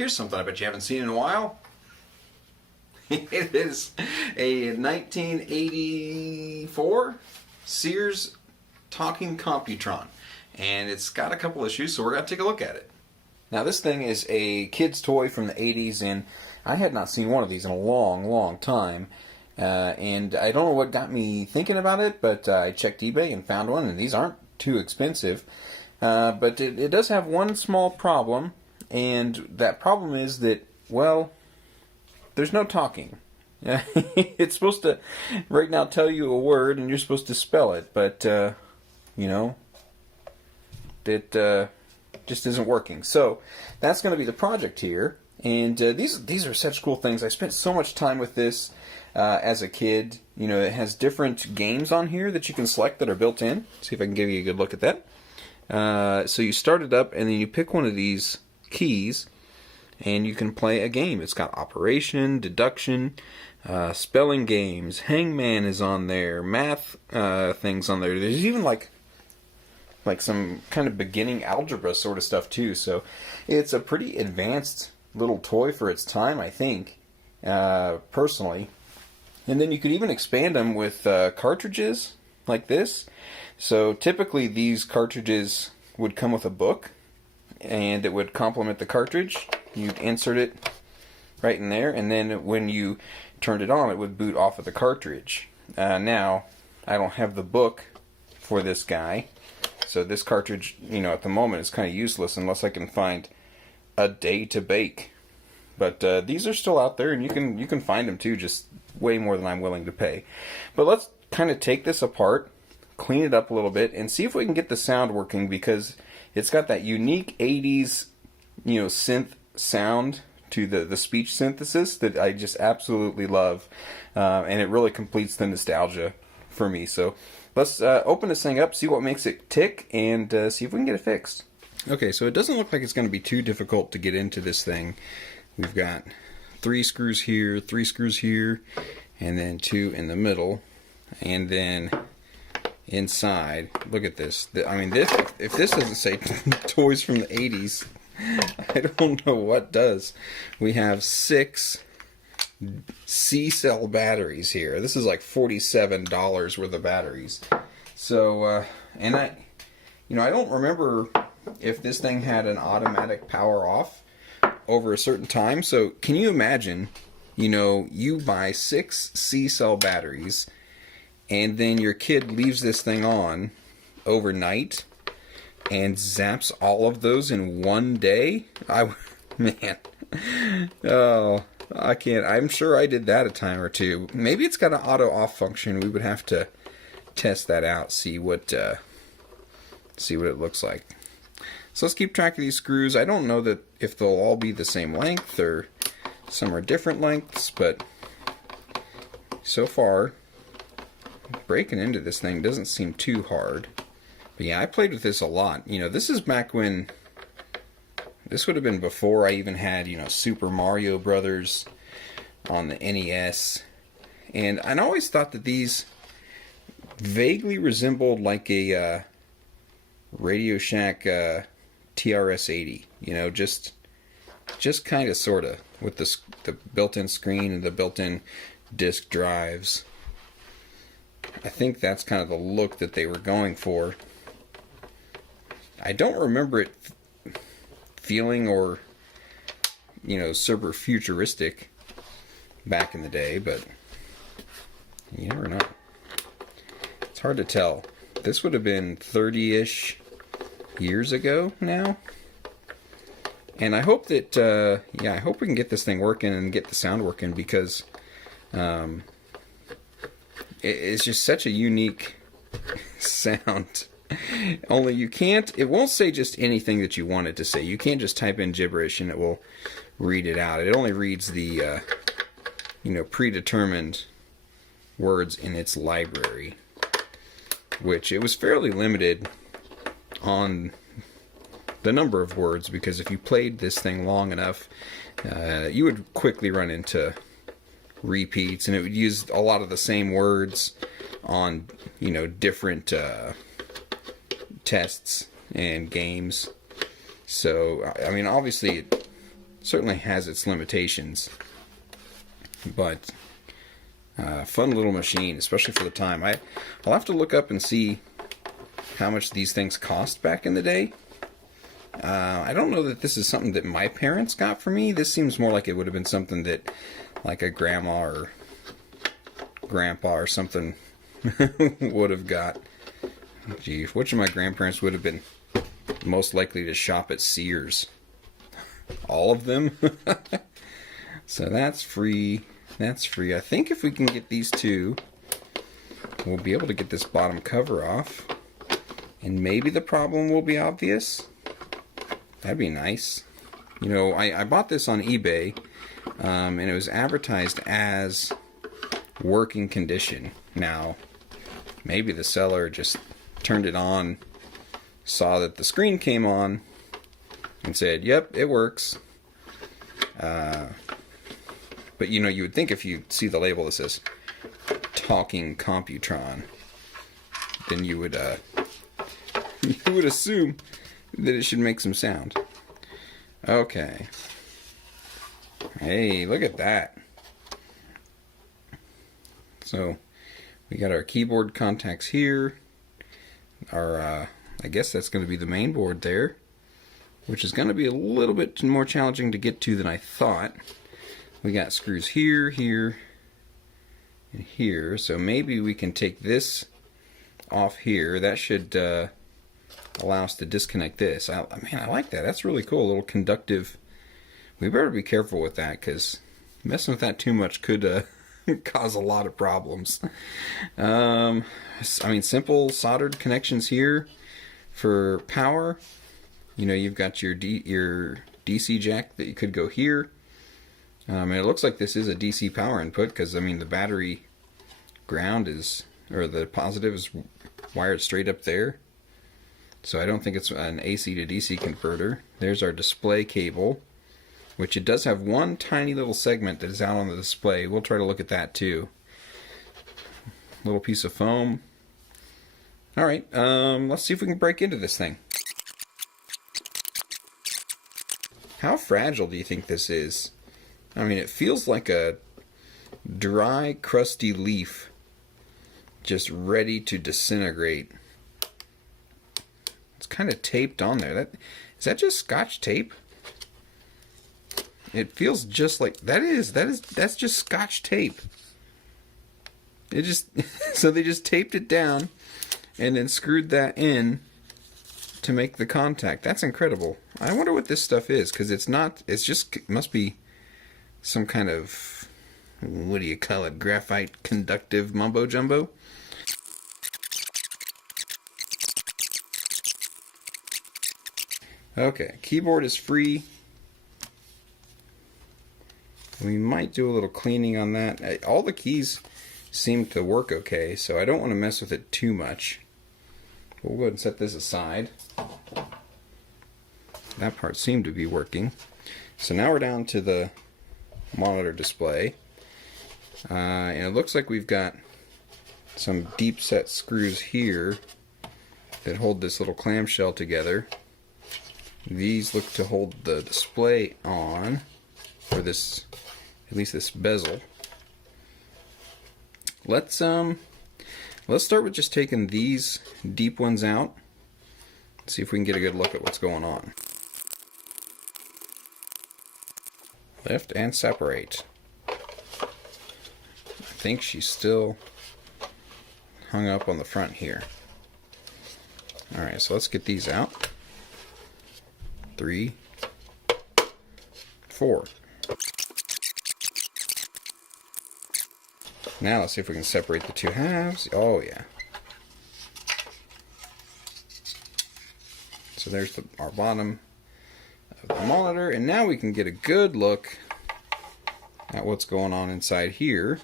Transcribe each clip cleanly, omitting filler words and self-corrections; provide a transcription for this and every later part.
Here's something I bet you haven't seen in a while. It is a 1984 Sears talking Computron. And it's got a couple issues, so we're going to take a look at it. Now this thing is a kid's toy from the 80s, and I had not seen one of these in a long, long time. And I don't know what got me thinking about it, but I checked eBay and found one, and these aren't too expensive. But it does have one small problem, and that problem is that, well, there's no talking. It's supposed to right now tell you a word, and you're supposed to spell it, but, you know, it just isn't working. So that's going to be the project here, and these are such cool things. I spent so much time with this as a kid. You know, it has different games on here that you can select that are built in. See if I can give you a good look at that. So you start it up, and then you pick one of these keys, and you can play a game. It's got operation, deduction, spelling games, hangman is on there, math things on there. There's even like some kind of beginning algebra sort of stuff too. So it's a pretty advanced little toy for its time, I think, personally. And then you could even expand them with cartridges like this. So typically these cartridges would come with a book, and it would complement the cartridge. You'd insert it right in there, and then when you turned it on, it would boot off of the cartridge. Now, I don't have the book for this guy, so this cartridge, you know, at the moment is kind of useless unless I can find a day to bake. But these are still out there, and you can find them too, just way more than I'm willing to pay. But let's kind of take this apart, clean it up a little bit, and see if we can get the sound working, because it's got that unique 80s, you know, synth sound to the speech synthesis that I just absolutely love, and it really completes the nostalgia for me. So let's open this thing up, see what makes it tick, and see if we can get it fixed. Okay, so it doesn't look like it's going to be too difficult to get into this thing. We've got 3 screws here, 3 screws here, and then 2 in the middle, and then inside, look at this. I mean, this, if this doesn't say toys from the 80s, I don't know what does. We have 6 C-cell batteries here. This is like $47 worth of batteries. So, and I don't remember if this thing had an automatic power off over a certain time. So can you imagine, you know, you buy 6 C-cell batteries, and then your kid leaves this thing on overnight and zaps all of those in one day? Man. Oh, I can't. I'm sure I did that a time or two. Maybe it's got an auto off function. We would have to test that out, see what it looks like. So let's keep track of these screws. I don't know that if they'll all be the same length or some are different lengths, but so far breaking into this thing doesn't seem too hard. But yeah, I played with this a lot. You know, this is back when, this would have been before I even had, you know, Super Mario Brothers on the NES. And I always thought that these vaguely resembled like a Radio Shack TRS-80. You know, just kind of, sort of, with the built-in screen and the built-in disk drives. I think that's kind of the look that they were going for. I don't remember it feeling or, you know, super futuristic back in the day, but you never know. It's hard to tell. This would have been 30-ish years ago now. And I hope that, I hope we can get this thing working and get the sound working, because it's just such a unique sound. Only you can't, it won't say just anything that you want it to say. You can't just type in gibberish and it will read it out. It only reads the, predetermined words in its library, which it was fairly limited on the number of words, because if you played this thing long enough, you would quickly run into repeats, and it would use a lot of the same words on, you know, different tests and games. So, I mean, obviously certainly has its limitations, but fun little machine, especially for the time. I'll have to look up and see how much these things cost back in the day. I don't know that this is something that my parents got for me. This seems more like it would have been something that like a grandma or grandpa or something would have got. Gee, which of my grandparents would have been most likely to shop at Sears? All of them? So that's free. That's free. I think if we can get these two, we'll be able to get this bottom cover off. And maybe the problem will be obvious. That'd be nice. You know, I bought this on eBay, and it was advertised as working condition. Now, maybe the seller just turned it on, saw that the screen came on, and said, yep, it works. But you know, you would think if you see the label that says talking Computron, then you would assume that it should make some sound. Okay. Hey, look at that. So we got our keyboard contacts here. Our I guess that's going to be the main board there, which is going to be a little bit more challenging to get to than I thought. We got screws here, here, and here. So maybe we can take this off here. That should allow us to disconnect this. Man, I like that. That's really cool. A little conductive. We better be careful with that, because messing with that too much could cause a lot of problems. I mean, simple soldered connections here for power. You know, you've got your DC jack that you could go here. And it looks like this is a DC power input, because I mean the battery ground is, or the positive is wired straight up there. So I don't think it's an AC to DC converter. There's our display cable, which it does have one tiny little segment that is out on the display. We'll try to look at that too. Little piece of foam. Alright, let's see if we can break into this thing. How fragile do you think this is? I mean, it feels like a dry, crusty leaf just ready to disintegrate. It's kind of taped on there. Is that just Scotch tape? It feels just like that's just Scotch tape. It just so they just taped it down and then screwed that in to make the contact. That's incredible. I wonder what this stuff is, because it's not. It must be some kind of, what do you call it, graphite conductive mumbo jumbo. Okay, keyboard is free. We might do a little cleaning on that. All the keys seem to work okay, so I don't want to mess with it too much. We'll go ahead and set this aside. That part seemed to be working. So now we're down to the monitor display. And it looks like we've got some deep set screws here that hold this little clamshell together. These look to hold the display on, or this, at least this bezel. Let's start with just taking these deep ones out. See if we can get a good look at what's going on. Lift and separate. I think she's still hung up on the front here. Alright, so let's get these out. 3, 4. Now let's see if we can separate the two halves. Oh yeah. So there's our bottom of the monitor, and now we can get a good look at what's going on inside here.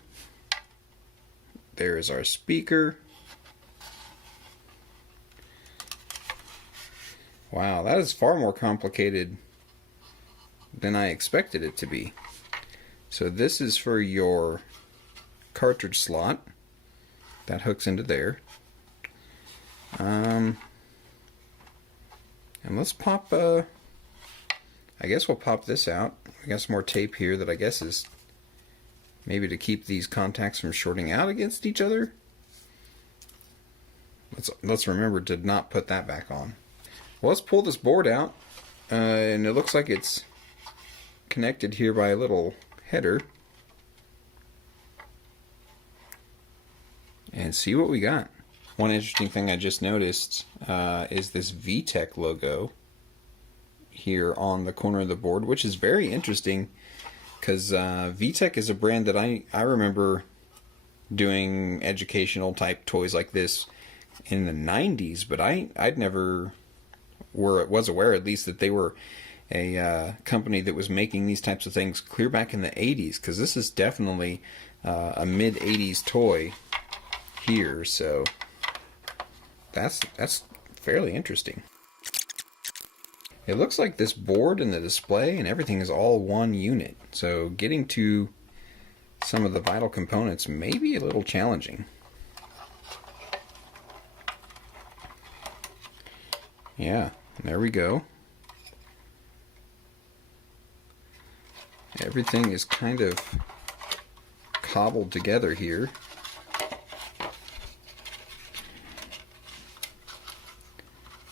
There is our speaker. Wow, that is far more complicated than I expected it to be. So this is for your cartridge slot. That hooks into there. And let's pop, I guess we'll pop this out. we got some more tape here that I guess is maybe to keep these contacts from shorting out against each other. Let's remember to not put that back on. Well, let's pull this board out, and it looks like it's connected here by a little header, and see what we got. One interesting thing I just noticed is this Vtec logo here on the corner of the board, which is very interesting because Vtec is a brand that I remember doing educational type toys like this in the 90s, but I'd never was aware, at least, that they were a company that was making these types of things clear back in the 80s, because this is definitely a mid-80s toy here, so that's fairly interesting. It looks like this board and the display and everything is all one unit, so getting to some of the vital components may be a little challenging. Yeah, there we go. Everything is kind of cobbled together here.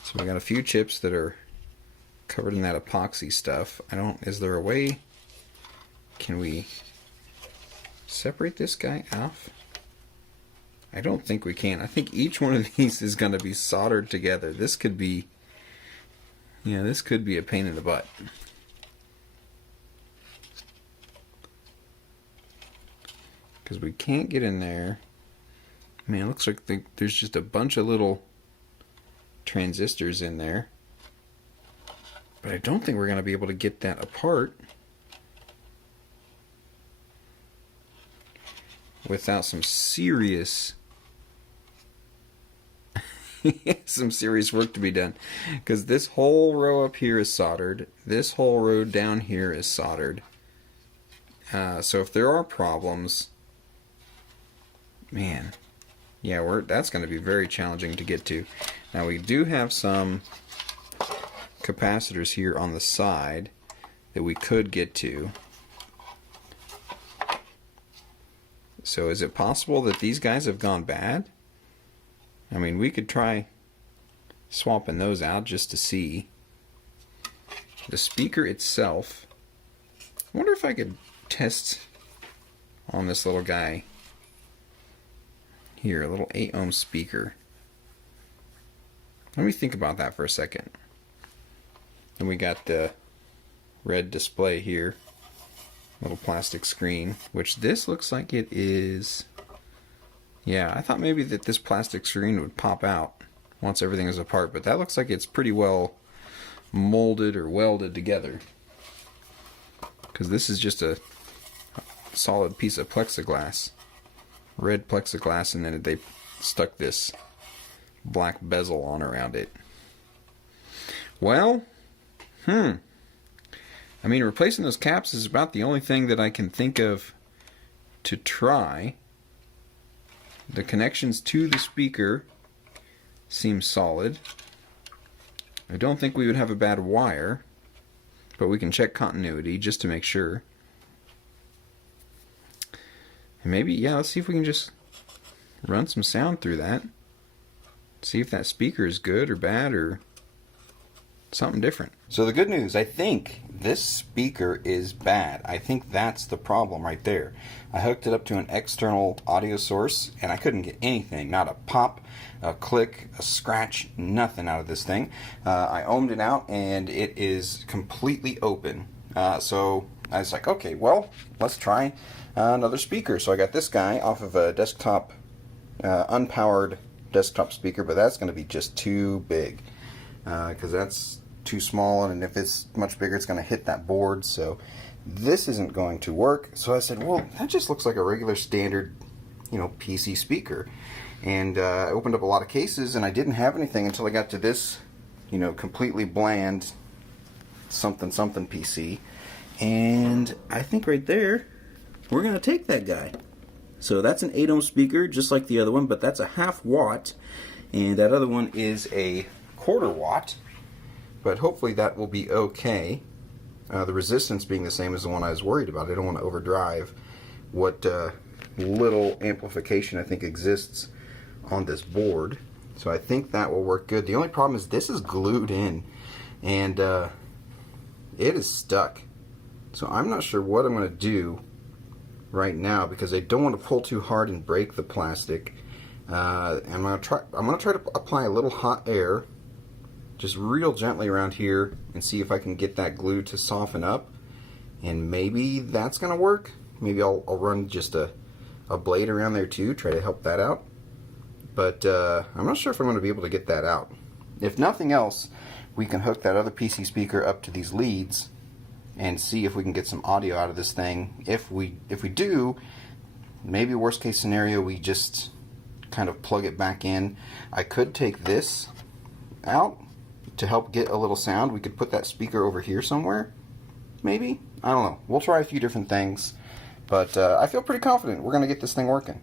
So we got a few chips that are covered in that epoxy stuff. Is there a way, can we separate this guy off? I don't think we can. I think each one of these is going to be soldered together. This could be, yeah, this could be a pain in the butt. Because we can't get in there. Man, it looks like there's just a bunch of little transistors in there. But I don't think we're going to be able to get that apart without some serious work to be done. Because this whole row up here is soldered. This whole row down here is soldered. So if there are problems, man, yeah, that's going to be very challenging to get to. Now we do have some capacitors here on the side that we could get to. So is it possible that these guys have gone bad? I mean, we could try swapping those out just to see. The speaker itself, I wonder if I could test on this little guy here, a little 8 ohm speaker. Let me think about that for a second. And we got the red display here, little plastic screen, which this looks like it is. Yeah, I thought maybe that this plastic screen would pop out once everything is apart, but that looks like it's pretty well molded or welded together, because this is just a solid piece of plexiglass, red plexiglass, and then they stuck this black bezel on around it. Well, I mean, replacing those caps is about the only thing that I can think of to try. The connections to the speaker seem solid. I don't think we would have a bad wire, but we can check continuity just to make sure. And maybe, yeah, let's see if we can just run some sound through that. See if that speaker is good or bad or something different. So the good news, I think this speaker is bad. I think that's the problem right there. I hooked it up to an external audio source and I couldn't get anything. Not a pop, a click, a scratch, nothing out of this thing. I ohmed it out and it is completely open. So I was like, okay, well, let's try another speaker. So I got this guy off of a desktop, unpowered desktop speaker, but that's going to be just too big because that's too small, and if it's much bigger it's going to hit that board, so this isn't going to work. So I said, well, that just looks like a regular standard, PC speaker. And I opened up a lot of cases and I didn't have anything until I got to this, completely bland something PC, and I think right there we're going to take that guy. So that's an 8 ohm speaker just like the other one, but that's a 1/2 watt, and that other one is a 1/4 watt. But hopefully that will be okay. the resistance being the same as the one I was worried about. I don't want to overdrive what little amplification I think exists on this board. So I think that will work good. The only problem is this is glued in, and it is stuck. So I'm not sure what I'm going to do right now, because I don't want to pull too hard and break the plastic. I'm going to try to apply a little hot air, just real gently around here, and see if I can get that glue to soften up. And maybe that's going to work. Maybe I'll run just a blade around there too, try to help that out. But I'm not sure if I'm going to be able to get that out. If nothing else, we can hook that other PC speaker up to these leads and see if we can get some audio out of this thing. If we do, maybe worst case scenario, we just kind of plug it back in. I could take this out to help get a little sound. We could put that speaker over here somewhere, maybe. I don't know. We'll try a few different things, but I feel pretty confident we're going to get this thing working.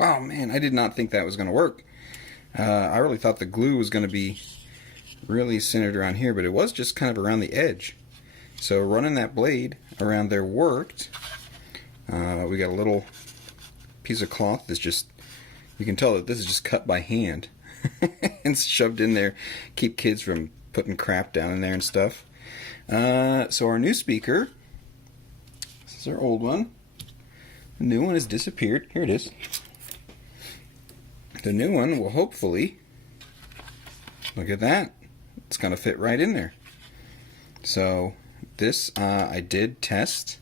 Oh man, I did not think that was going to work. I really thought the glue was going to be really centered around here, but it was just kind of around the edge. So running that blade around there worked. We got a little piece of cloth that's just, you can tell that this is just cut by hand and shoved in there, keep kids from putting crap down in there and stuff. So our new speaker, this is our old one. The new one has disappeared. Here it is. The new one will hopefully, look at that, it's going to fit right in there. So this I did test,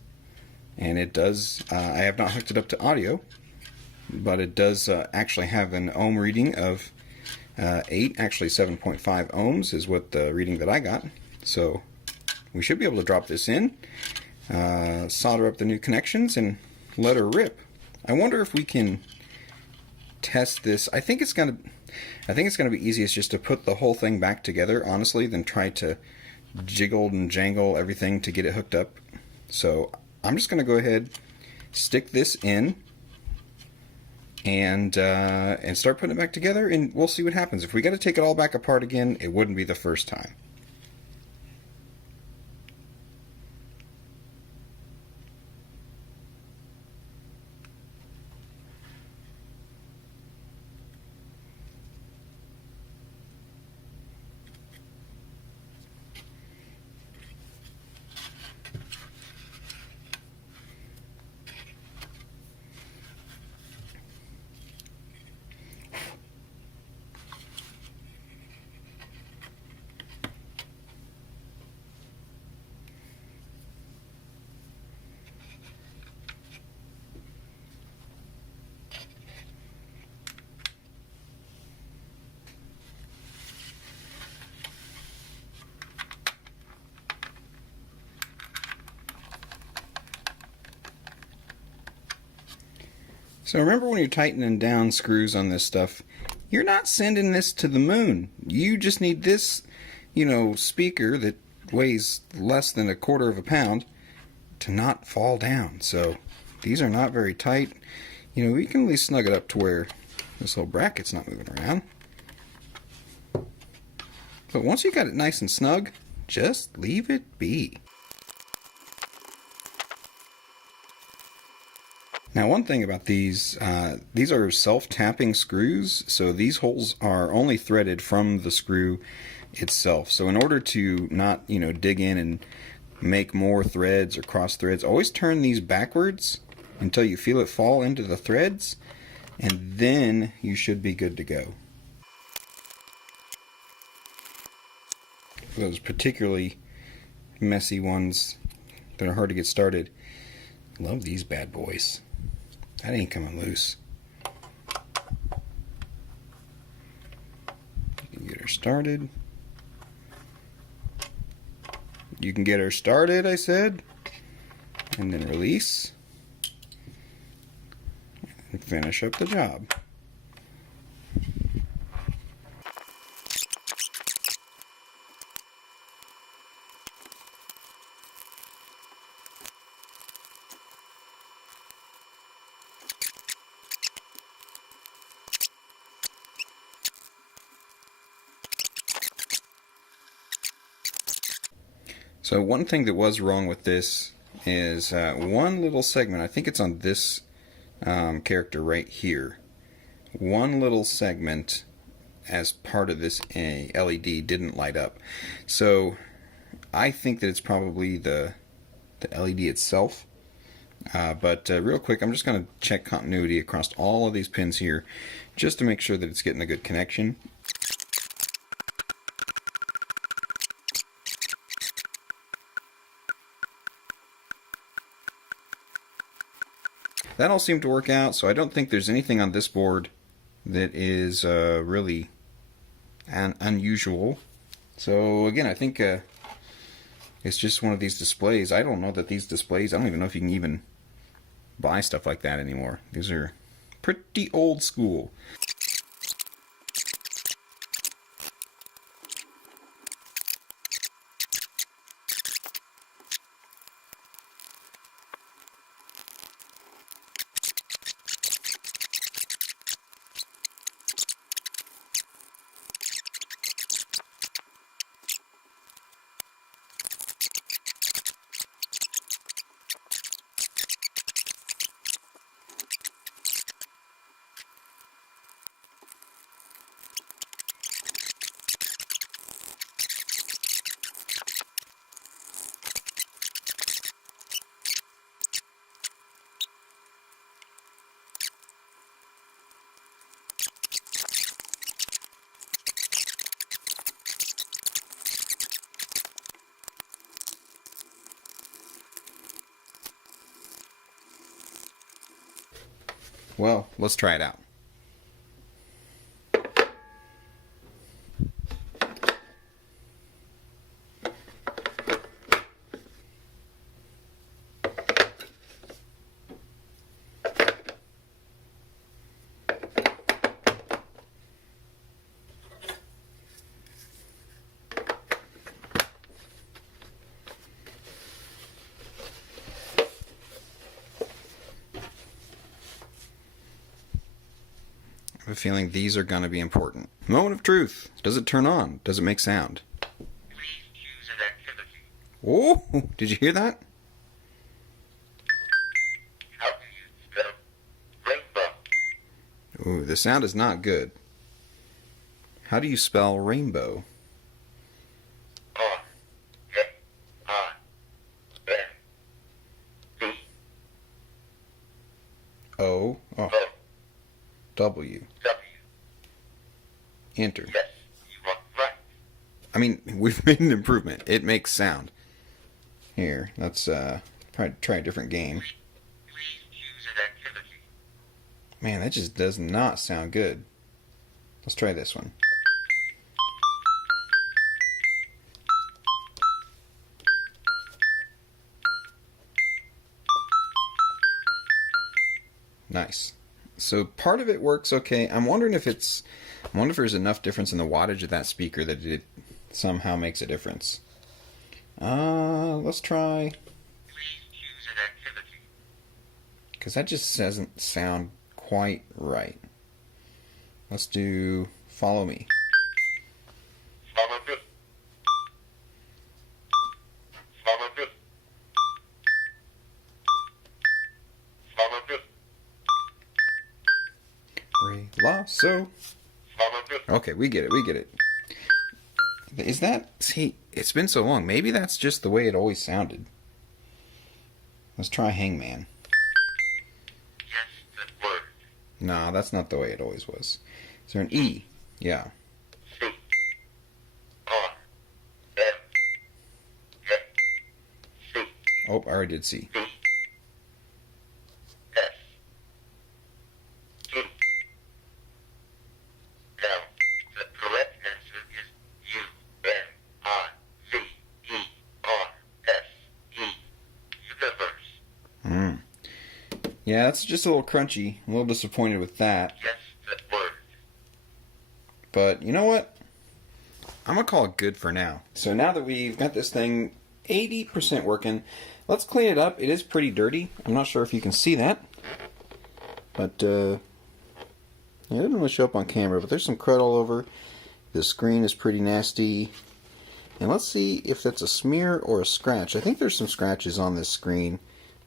and it does, I have not hooked it up to audio, but it does actually have an ohm reading of 8, actually 7.5 ohms is what the reading that I got. So we should be able to drop this in, solder up the new connections, and let her rip. I wonder if we can test this. I think it's gonna be easiest just to put the whole thing back together, honestly, than try to jiggle and jangle everything to get it hooked up. So I'm just gonna go ahead, stick this in, and start putting it back together, and we'll see what happens. If we got to take it all back apart again, it wouldn't be the first time. So remember, when you're tightening down screws on this stuff, you're not sending this to the moon. You just need this, speaker that weighs less than 1/4 pound to not fall down. So these are not very tight. We can at least snug it up to where this little bracket's not moving around. But once you got it nice and snug, just leave it be. Now, one thing about these are self-tapping screws, so these holes are only threaded from the screw itself. So in order to not, dig in and make more threads or cross threads, always turn these backwards until you feel it fall into the threads, and then you should be good to go. For those particularly messy ones that are hard to get started, love these bad boys. That ain't coming loose. You can get her started. You can get her started, I said. And then release. And finish up the job. So one thing that was wrong with this is one little segment. I think it's on this character right here. One little segment as part of this LED didn't light up. So I think that it's probably the LED itself. But real quick, I'm just going to check continuity across all of these pins here just to make sure that it's getting a good connection. That all seemed to work out, so I don't think there's anything on this board that is really unusual. So again, I think it's just one of these displays. I don't know that these displays, I don't even know if you can even buy stuff like that anymore. These are pretty old school. Well, let's try it out. I have a feeling these are going to be important. Moment of truth. Does it turn on? Does it make sound? Please choose an activity. Oh, did you hear that? How do you spell rainbow? Ooh, the sound is not good. How do you spell rainbow? R-A-I-N-B. O. Oh. W. W. Enter. Yes, you are right. I mean, we've made an improvement. It makes sound. Here, let's probably try a different game. Please choose an activity. Man, that just does not sound good. Let's try this one. Nice. So part of it works okay. I'm wondering if there's enough difference in the wattage of that speaker that it somehow makes a difference. Let's try. Please choose an activity. Because that just doesn't sound quite right. Let's do follow me. Follow me. Follow me. Follow me. Re, la, so. Follow me. Okay, we get it. Is that, see, it's been so long. Maybe that's just the way it always sounded. Let's try Hangman. Yes, that word. Nah, that's not the way it always was. Is there an E? Yeah. C. R. M. N. C. Oh, I already did C. D. S. G. Now, the correct answer is U. N. I. V. E. R. S. E. Universe. Yeah, it's just a little crunchy. I'm a little disappointed with that. Yes, that word. But you know what? I'm going to call it good for now. So now that we've got this thing 80% working, let's clean it up. It is pretty dirty. I'm not sure if you can see that. But, it doesn't really show up on camera, but there's some crud all over. The screen is pretty nasty. And let's see if that's a smear or a scratch. I think there's some scratches on this screen.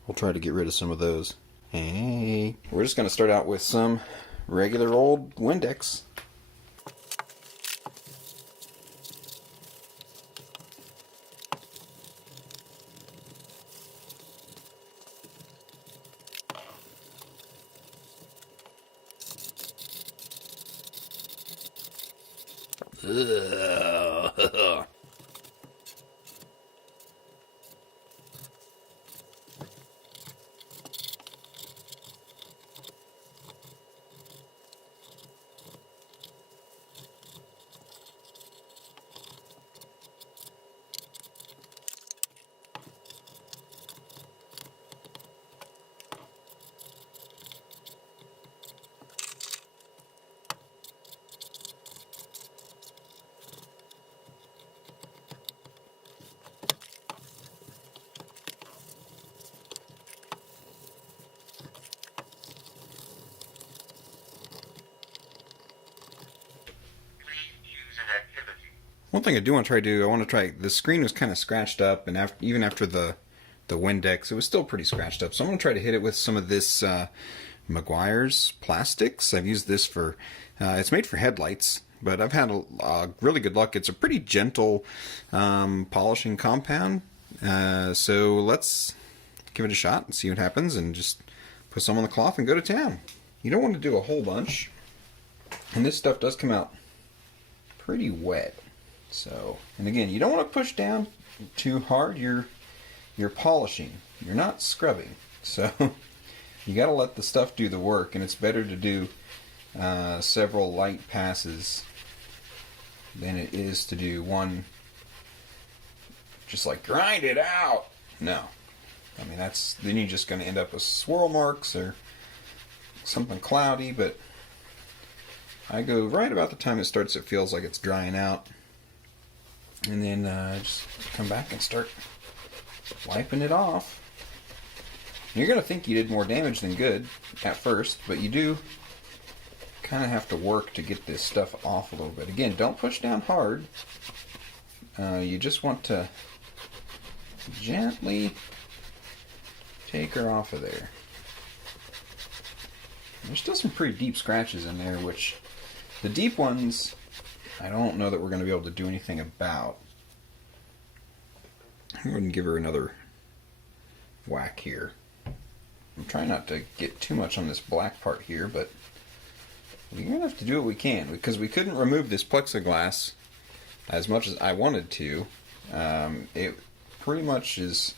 We'll try to get rid of some of those. Hey. We're just going to start out with some regular old Windex. Ugh. One thing I do want to try to do, the screen was kind of scratched up, and even after the Windex, it was still pretty scratched up. So I'm going to try to hit it with some of this Meguiar's plastics. I've used this for, it's made for headlights, but I've had really good luck. It's a pretty gentle polishing compound. So let's give it a shot and see what happens, and just put some on the cloth and go to town. You don't want to do a whole bunch, and this stuff does come out pretty wet. So, and again, you don't want to push down too hard. You're polishing. You're not scrubbing. So you got to let the stuff do the work, and it's better to do several light passes than it is to do one just like grind it out. No. I mean, then you're just going to end up with swirl marks or something cloudy, but I go right about the time it feels like it's drying out. And then just come back and start wiping it off. You're going to think you did more damage than good at first, but you do kind of have to work to get this stuff off a little bit. Again, don't push down hard. You just want to gently take her off of there. There's still some pretty deep scratches in there, which the deep ones, I don't know that we're going to be able to do anything about. I'm going to give her another whack here. I'm trying not to get too much on this black part here, but we're going to have to do what we can, because we couldn't remove this plexiglass as much as I wanted to. It pretty much is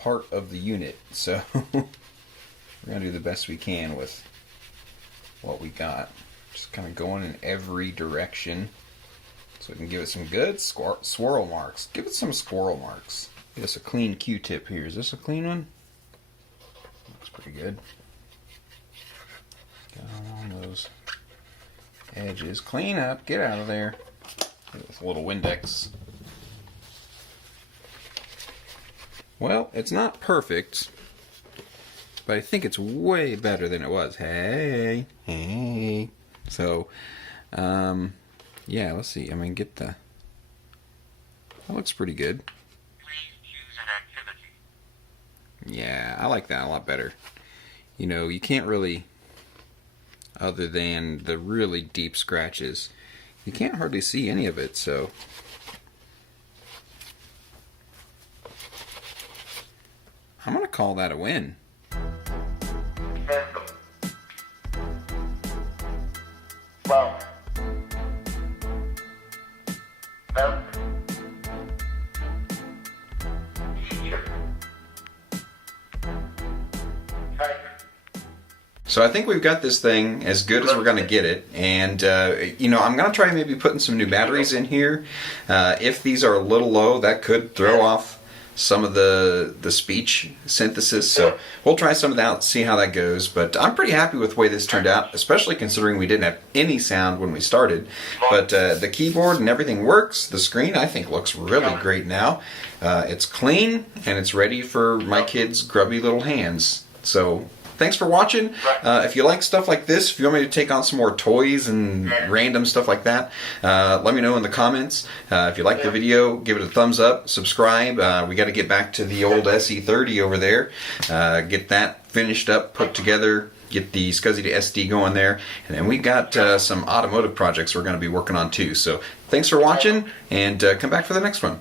part of the unit, so we're going to do the best we can with what we got. Just kind of going in every direction so we can give it some good swirl marks. Give it some squirrel marks. Get us a clean Q-tip here. Is this a clean one? Looks pretty good. Got on those edges. Clean up. Get out of there. With a little Windex. Well, it's not perfect, but I think it's way better than it was. Hey. So, yeah, let's see. I mean, that looks pretty good. Please choose an activity. Yeah, I like that a lot better. You know, you can't really, other than the really deep scratches, you can't hardly see any of it, so. I'm going to call that a win. Circle. Flower. Milk. Teacher. Tiger. So I think we've got this thing as good as we're going to get it, and you know, I'm going to try maybe putting some new batteries in here. If these are a little low, that could throw off some of the speech synthesis. So we'll try some of that, see how that goes. But I'm pretty happy with the way this turned out, especially considering we didn't have any sound when we started. But the keyboard and everything works. The screen, I think, looks really great now. It's clean, and it's ready for my kids' grubby little hands. So thanks for watching. If you like stuff like this, if you want me to take on some more toys and random stuff like that, let me know in the comments. If you like the video, give it a thumbs up, subscribe. We got to get back to the old SE30 over there, get that finished up, put together, get the SCSI to SD going there, and then we got some automotive projects we're going to be working on too. So thanks for watching, and come back for the next one.